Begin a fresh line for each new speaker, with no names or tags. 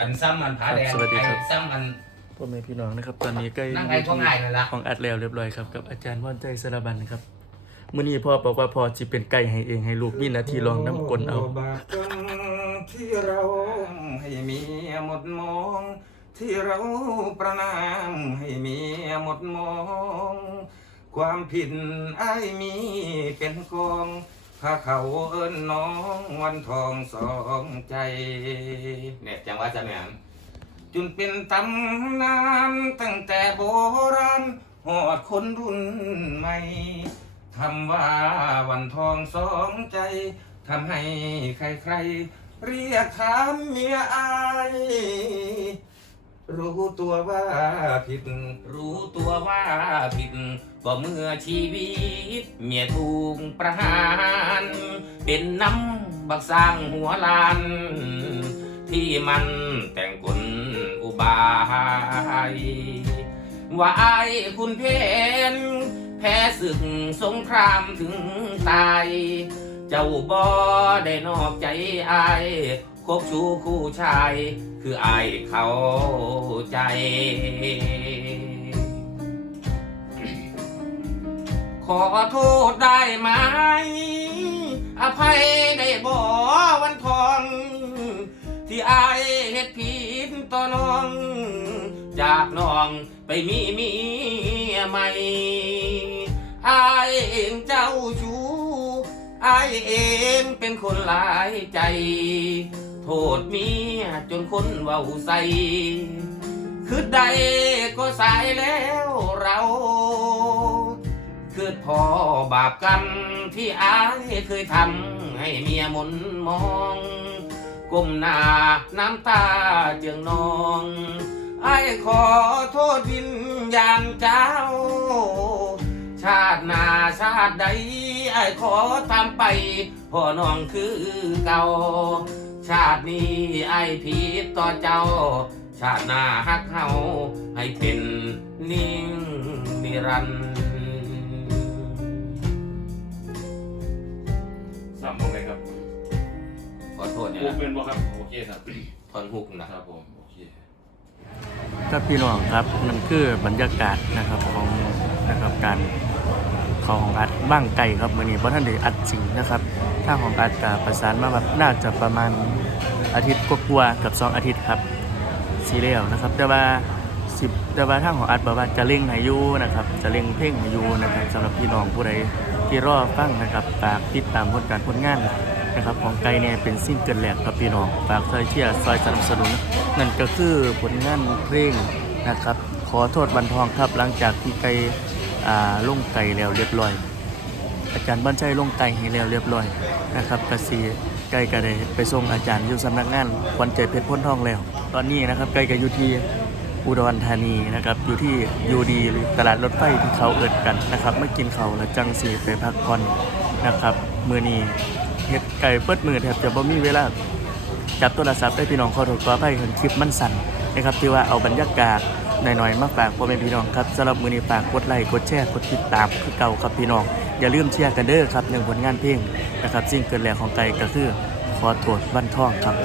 อันซ้ำมันผาแดง
ครับสวัสดีครับ
ไอ้ซ้ำมัน
พ่อแม่พี่น้องนะครับ ตอนนี้ใกล้
นั่งไอ้พวกง่ายนั่นล่ะ
ของอัดแล้วเรียบร้อยครับกับอาจารย์ว่านใจสระบันครับมื้อนี้พ่อบอกว่าพ่อสิเป็นไก่ให้เองให้ลูกมีหน้าที่ลองน้ำกลเอา
บาปกรรมที่เราให้เมียหมดมอง ที่เราประนามให้เมียหมดมอง ความผิดไอ้ายมีเป็นกอง พาเขาเอิ้นน้องวันทองสองใจ
เนี่ยจังหวะจะแม่น
จนเป็นตำนานตั้งแต่โบราณหอดคนรุ่นใหม่ทำว่าวันทองสองใจทำให้ใครๆ เรียกถามเมียอาย รู้ตัวว่าผิด
รู้ตัวว่าผิด ก็เมื่อชีวิต เมียถูกประหาร เป็นน้ำบักสร้างหัวลาน ที่มันแต่งกลอุบาย ว่าไอ้คุณเพนแพ้ศึกสงครามถึงตาย เจ้าบ่ได้นอกใจไอ บชูคู่ชาย คืออายเขาใจ ขอโทษได้ไหม อภัยได้บ่วันทอง ที่อายเฮ็ดผิดต่อน้อง จากน้องไปมีเมียใหม่อายเองเจ้าชู้อายเองเป็นคนหลายใจ ษเมียจนคนเว้าใส่คือใดก็สายแล้วเราคือพอบาปกรรมที่อายเคยทำให้เมียหมนมองก้มหน้าน้ำตาเจืองนองไอ้ขอโทษวิญญาณเจ้า ชาติหน้าชาติใดไอ้ขอทำไปพ่อน้องคือเก่า ชาตินี้ไอ้ายผิดต่อเจ้า ชาติหน้าฮักเฮาให้เป็นนิ่งนิรันดร์
ซ้ำตรงไหนครับ
ขอโทษเนี่ย
ปุ๊
นะ
บเป็นบ่ครับ โอเคครับ
ทอนฮุกนะ ครับ
ผม โอเค
ครับพี่น้องครับนั่นคือบรรยากาศนะครับของนะครับการ ของอัดบ้างไก่ครับมือนี้เพราะท่านได้อัดจริงนะครับทางของอัดกับประสานมาแบบน่าจะประมาณอาทิตย์กว่าๆกับสองอาทิตย์ครับสีเรียวนะครับ แต่ว่าสิบแต่ว่าทางของอัดบอกว่าจะเล่งให้อยู่นะครับ จะเล่งเพลงให้อยู่นะครับสำหรับพี่น้องผู้ใดที่รอฟังนะครับฝากติดตามผลการผลงานนะครับของไก่เนี่ยเป็นซิ่งเกิลแรกครับพี่น้องฝากซอยเชียร์ซอยสนับสนุนนั่นก็คือผลงานเพลงนะครับ ขอโทษบันทองครับหลังจากที่ไก่ อ่าลงไก่แล้วเรียบร้อย อาจารย์บันชัยลงไก่ให้แล้วเรียบร้อยนะครับกสีไก่ก็ได้ไปส่งอาจารย์อยู่สำนักงานขวัญใจเพชรพ้นทองแล้ว ตอนนี้นะครับไก่ก็อยู่ที่อุดรธานีนะครับอยู่ที่ยูดีหรือตลาดรถไฟที่เขาเอิดกันนะครับเมื่อกินเขาแล้วจังสีไปพักผ่อนนะครับมือนี้เฮ็ดไก่เปิดมือแทบจะบ่มีเวลาจับโทรศัพท์ได้พี่น้องขอโทษขออภัยเห็นคลิปมันสั่นนะครับที่ว่าเอาบรรยากาศ หน่อยๆมาฝากพ่อแม่พี่น้องครับสำหรับมือนี้ฝากกดไลค์กดแชร์กดติดตามคือเก่าครับพี่น้อง อย่าลืมเชียร์กันเด้อครับหนึ่งผลงานเพลงนะครับซิ่งเกิดแหล่ของไก่ก็คือขอโทษบ้านท่องครับ